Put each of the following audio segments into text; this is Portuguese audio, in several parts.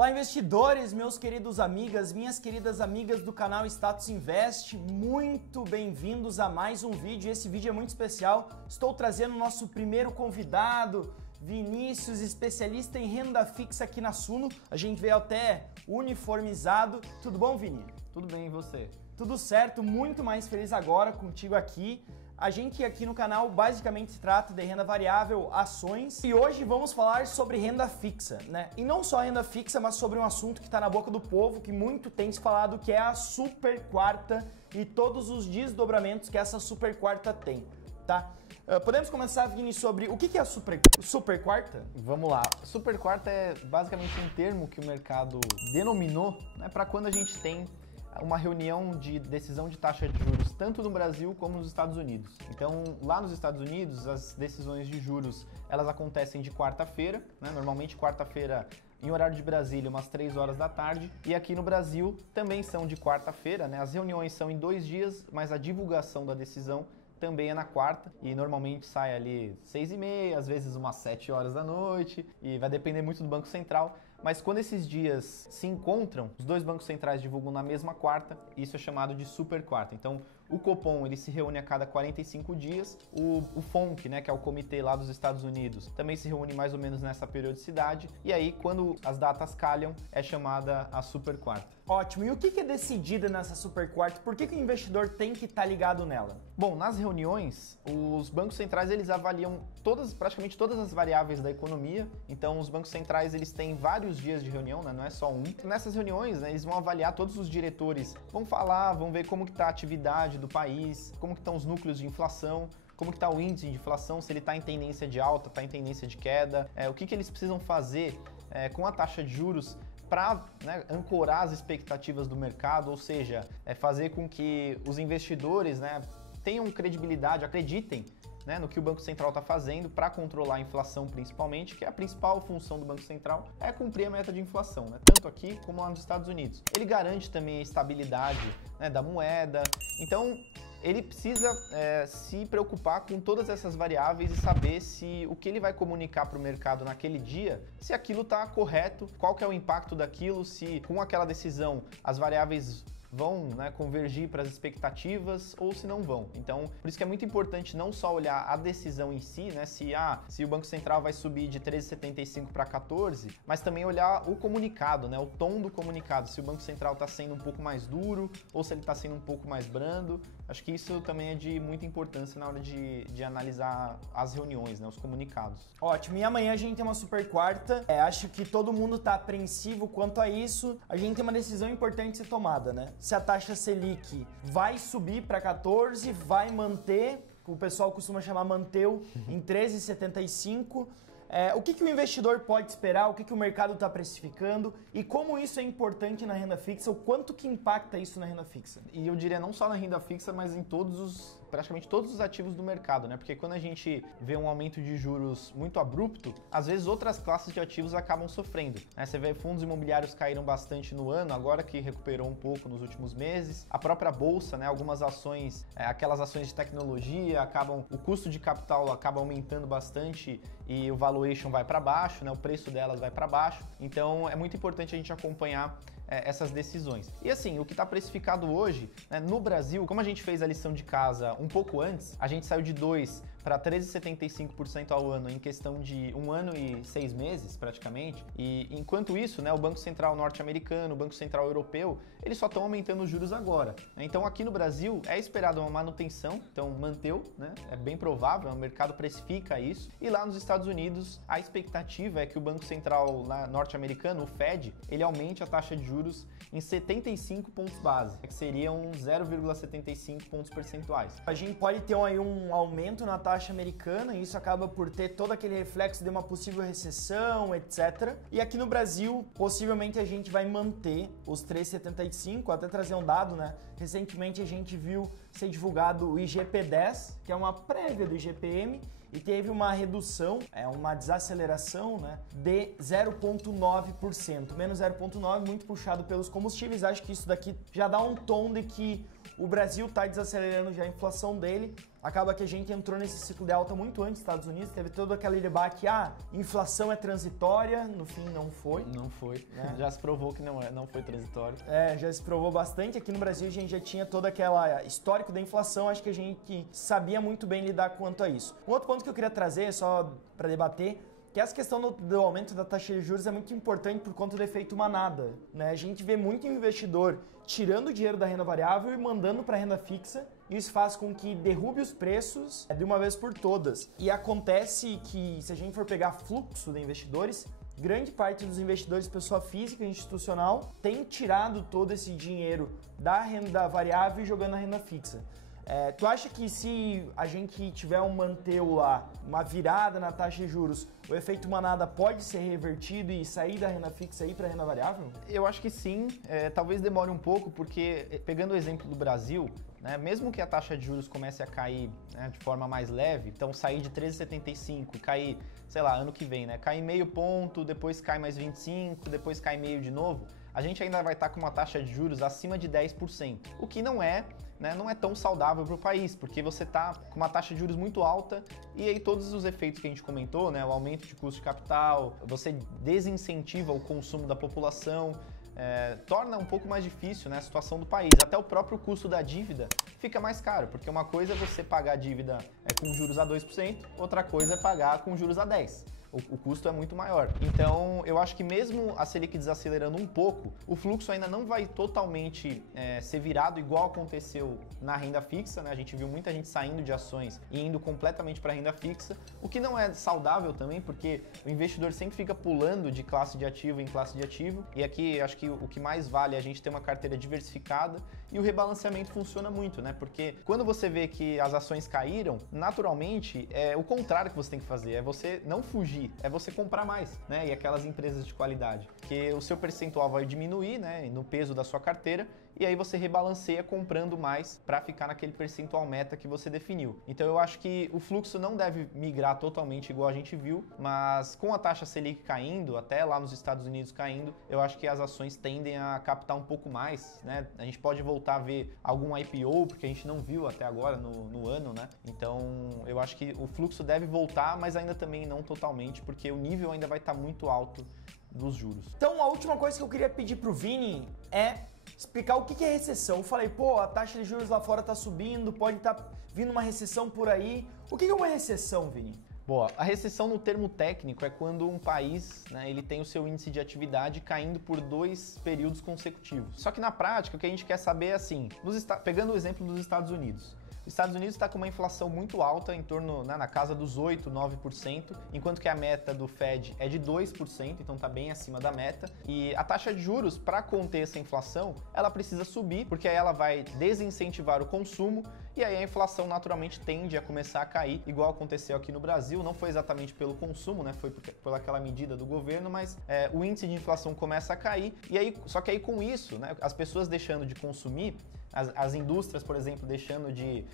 Olá, investidores, meus queridos amigas, minhas queridas amigas do canal Status Invest, muito bem-vindos a mais um vídeo. Esse vídeo é muito especial. Estou trazendo o nosso primeiro convidado, Vinícius, especialista em renda fixa aqui na Suno. A gente veio até uniformizado. Tudo bom, Vini? Tudo bem, e você? Tudo certo, muito mais feliz agora contigo aqui. A gente aqui no canal basicamente trata de renda variável, ações, e hoje vamos falar sobre renda fixa, né? E não só renda fixa, mas sobre um assunto que está na boca do povo, que muito tem se falado, que é a super quarta e todos os desdobramentos que essa super quarta tem, tá? Podemos começar, Vini, sobre o que é a super quarta? Vamos lá. Super quarta é basicamente um termo que o mercado denominou, né, para quando a gente tem uma reunião de decisão de taxa de juros tanto no Brasil como nos Estados Unidos. Então, lá nos Estados Unidos, as decisões de juros, elas acontecem de quarta-feira, né? Normalmente quarta-feira em horário de Brasília, umas 3 horas da tarde. E aqui no Brasil também são de quarta-feira, né? As reuniões são em 2 dias, mas a divulgação da decisão também é na quarta e normalmente sai ali 6h30, às vezes umas 7 horas da noite, e vai depender muito do Banco Central. Mas quando esses dias se encontram, os dois bancos centrais divulgam na mesma quarta, isso é chamado de super quarta. Então, o Copom ele se reúne a cada 45 dias, o FONC, né, que é o comitê lá dos Estados Unidos, também se reúne mais ou menos nessa periodicidade, e aí quando as datas calham, é chamada a super quarta. Ótimo, e o que é decidido nessa super quarta? Por que o investidor tem que estar ligado nela? Bom, nas reuniões, os bancos centrais eles avaliam praticamente todas as variáveis da economia, então os bancos centrais eles têm vários dias de reunião, né, não é só um. Nessas reuniões, né, eles vão avaliar todos os diretores, vão falar, vão ver como que está a atividade do país, como que estão os núcleos de inflação, como que está o índice de inflação, se ele está em tendência de alta, está em tendência de queda, o que eles precisam fazer com a taxa de juros para, né, ancorar as expectativas do mercado, ou seja, fazer com que os investidores, né, tenham credibilidade, acreditem, né, no que o Banco Central está fazendo para controlar a inflação principalmente, que é a principal função do Banco Central, é cumprir a meta de inflação, né, tanto aqui como lá nos Estados Unidos. Ele garante também a estabilidade, né, da moeda, então ele precisa se preocupar com todas essas variáveis e saber se o que ele vai comunicar para o mercado naquele dia, se aquilo está correto, qual que é o impacto daquilo, se com aquela decisão as variáveis vão, né, convergir para as expectativas ou se não vão. Então, por isso que é muito importante não só olhar a decisão em si, né, se o Banco Central vai subir de 13,75 para 14, mas também olhar o comunicado, né, o tom do comunicado, se o Banco Central está sendo um pouco mais duro ou se ele está sendo um pouco mais brando. Acho que isso também é de muita importância na hora de analisar as reuniões, né, os comunicados. Ótimo, e amanhã a gente tem uma super quarta. Acho que todo mundo está apreensivo quanto a isso. A gente tem uma decisão importante de ser tomada, né? Se a taxa Selic vai subir para 14, vai manter, o pessoal costuma chamar manteu, em 13,75. O que o investidor pode esperar, o que o mercado está precificando e como isso é importante na renda fixa, o quanto que impacta isso na renda fixa? E eu diria não só na renda fixa, mas em praticamente todos os ativos do mercado, né? Porque quando a gente vê um aumento de juros muito abrupto, às vezes outras classes de ativos acabam sofrendo, né? Você vê fundos imobiliários caíram bastante no ano, agora que recuperou um pouco nos últimos meses. A própria bolsa, né? Algumas ações, aquelas ações de tecnologia, o custo de capital acaba aumentando bastante e o valuation vai para baixo, né? O preço delas vai para baixo. Então é muito importante a gente acompanhar essas decisões. E assim, o que está precificado hoje, né, no Brasil, como a gente fez a lição de casa um pouco antes, a gente saiu de 2 para 13,75% ao ano em questão de 1 ano e 6 meses, praticamente. E enquanto isso, né, o Banco Central norte-americano, o Banco Central europeu, eles só estão aumentando os juros agora. Então aqui no Brasil é esperado uma manutenção, então manteu, né, é bem provável, o mercado precifica isso. E lá nos Estados Unidos, a expectativa é que o Banco Central norte-americano, o Fed, ele aumente a taxa de juros em 75 pontos base, que seriam 0,75 pontos percentuais. A gente pode ter aí um aumento na taxa americana e isso acaba por ter todo aquele reflexo de uma possível recessão, etc. E aqui no Brasil, possivelmente a gente vai manter os 3,75, até trazer um dado, né? Recentemente a gente viu ser divulgado o IGP-10, que é uma prévia do IGPM, e teve uma redução, uma desaceleração, né, de 0,9%, menos 0,9%, muito puxado pelos combustíveis. Acho que isso daqui já dá um tom de que o Brasil está desacelerando já a inflação dele acaba que a gente entrou nesse ciclo de alta muito antes dos Estados Unidos, teve todo aquele debate, inflação é transitória, no fim não foi. Não foi, né? Já se provou que não foi transitório. Já se provou bastante. Aqui no Brasil a gente já tinha todo aquele histórico da inflação, acho que a gente sabia muito bem lidar quanto a isso. Um outro ponto que eu queria trazer, só para debater, que essa questão do aumento da taxa de juros é muito importante por conta do efeito manada, né? A gente vê muito investidor tirando o dinheiro da renda variável e mandando para a renda fixa. Isso faz com que derrube os preços de uma vez por todas. E acontece que, se a gente for pegar fluxo de investidores, grande parte dos investidores, pessoa física e institucional, tem tirado todo esse dinheiro da renda variável e jogando na renda fixa. Tu acha que se a gente tiver uma virada na taxa de juros, o efeito manada pode ser revertido e sair da renda fixa e ir para a renda variável? Eu acho que sim, talvez demore um pouco, porque pegando o exemplo do Brasil, né, mesmo que a taxa de juros comece a cair, né, de forma mais leve, então sair de 13,75 e cair, sei lá, ano que vem, né, cair meio ponto, depois cai mais 25, depois cai meio de novo, a gente ainda vai estar com uma taxa de juros acima de 10%, o que não é tão saudável para o país, porque você está com uma taxa de juros muito alta e aí todos os efeitos que a gente comentou, né, o aumento de custo de capital, você desincentiva o consumo da população, torna um pouco mais difícil, né, a situação do país. Até o próprio custo da dívida fica mais caro, porque uma coisa é você pagar a dívida com juros a 2%, outra coisa é pagar com juros a 10%. O custo é muito maior. Então, eu acho que mesmo a Selic desacelerando um pouco, o fluxo ainda não vai totalmente ser virado igual aconteceu na renda fixa, né? A gente viu muita gente saindo de ações e indo completamente para a renda fixa, o que não é saudável também, porque o investidor sempre fica pulando de classe de ativo em classe de ativo, e aqui acho que o que mais vale é a gente ter uma carteira diversificada, e o rebalanceamento funciona muito, né? Porque quando você vê que as ações caíram, naturalmente é o contrário que você tem que fazer, é você não fugir, é você comprar mais, né? E aquelas empresas de qualidade, porque o seu percentual vai diminuir, né? No peso da sua carteira, e aí você rebalanceia comprando mais para ficar naquele percentual meta que você definiu. Então eu acho que o fluxo não deve migrar totalmente igual a gente viu, mas com a taxa Selic caindo, até lá nos Estados Unidos caindo, eu acho que as ações tendem a captar um pouco mais, né? A gente pode voltar a ver algum IPO, porque a gente não viu até agora no ano, né? Então eu acho que o fluxo deve voltar, mas ainda também não totalmente, porque o nível ainda vai estar muito alto dos juros. Então a última coisa que eu queria pedir pro Vini é explicar o que é recessão. Eu falei, a taxa de juros lá fora tá subindo, pode estar vindo uma recessão por aí. O que é uma recessão, Vini? Boa, a recessão no termo técnico é quando um país, né, ele tem o seu índice de atividade caindo por 2 períodos consecutivos. Só que na prática o que a gente quer saber é assim, pegando o exemplo dos Estados Unidos. Os Estados Unidos está com uma inflação muito alta, em torno, na casa dos 8%, 9%, enquanto que a meta do Fed é de 2%, então está bem acima da meta. E a taxa de juros, para conter essa inflação, ela precisa subir, porque aí ela vai desincentivar o consumo e aí a inflação naturalmente tende a começar a cair, igual aconteceu aqui no Brasil. Não foi exatamente pelo consumo, né? Foi por aquela medida do governo, mas o índice de inflação começa a cair. E aí, só que aí com isso, né, as pessoas deixando de consumir, as indústrias, por exemplo, deixando de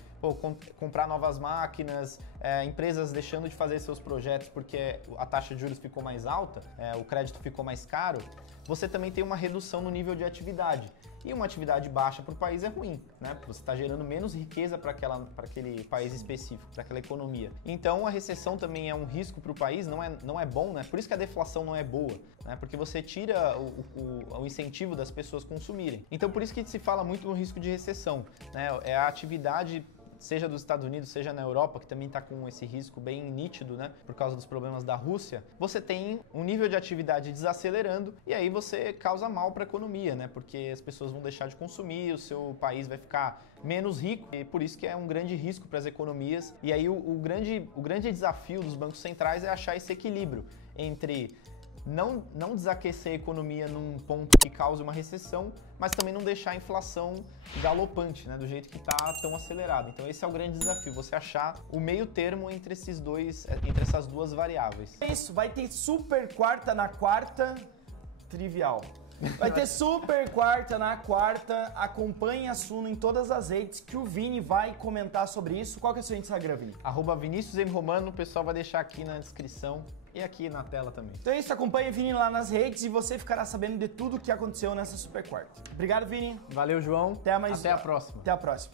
comprar novas máquinas, empresas deixando de fazer seus projetos porque a taxa de juros ficou mais alta, o crédito ficou mais caro, você também tem uma redução no nível de atividade. E uma atividade baixa para o país é ruim, né? Você está gerando menos riqueza para aquele país específico, para aquela economia. Então a recessão também é um risco para o país, não é bom, né? Por isso que a deflação não é boa, né? Porque você tira o incentivo das pessoas consumirem. Então por isso que se fala muito no risco de recessão, né? É a atividade, seja dos Estados Unidos, seja na Europa, que também está com esse risco bem nítido, né, por causa dos problemas da Rússia, você tem um nível de atividade desacelerando e aí você causa mal para a economia, né, porque as pessoas vão deixar de consumir, o seu país vai ficar menos rico e por isso que é um grande risco para as economias. E aí o grande desafio dos bancos centrais é achar esse equilíbrio entre não desaquecer a economia num ponto que cause uma recessão, mas também não deixar a inflação galopante, né, do jeito que está tão acelerado. Então esse é o grande desafio, você achar o meio termo entre essas duas variáveis. É isso, vai ter super quarta na quarta, trivial. Vai ter super quarta na quarta, acompanhe a Suno em todas as redes que o Vini vai comentar sobre isso. Qual que é o seu Instagram, Vini? @ViniciusMRomano, o pessoal vai deixar aqui na descrição. E aqui na tela também. Então é isso, acompanhe o Vini lá nas redes e você ficará sabendo de tudo o que aconteceu nessa super quarta. Obrigado, Vini. Valeu, João. Até a próxima. Até a próxima.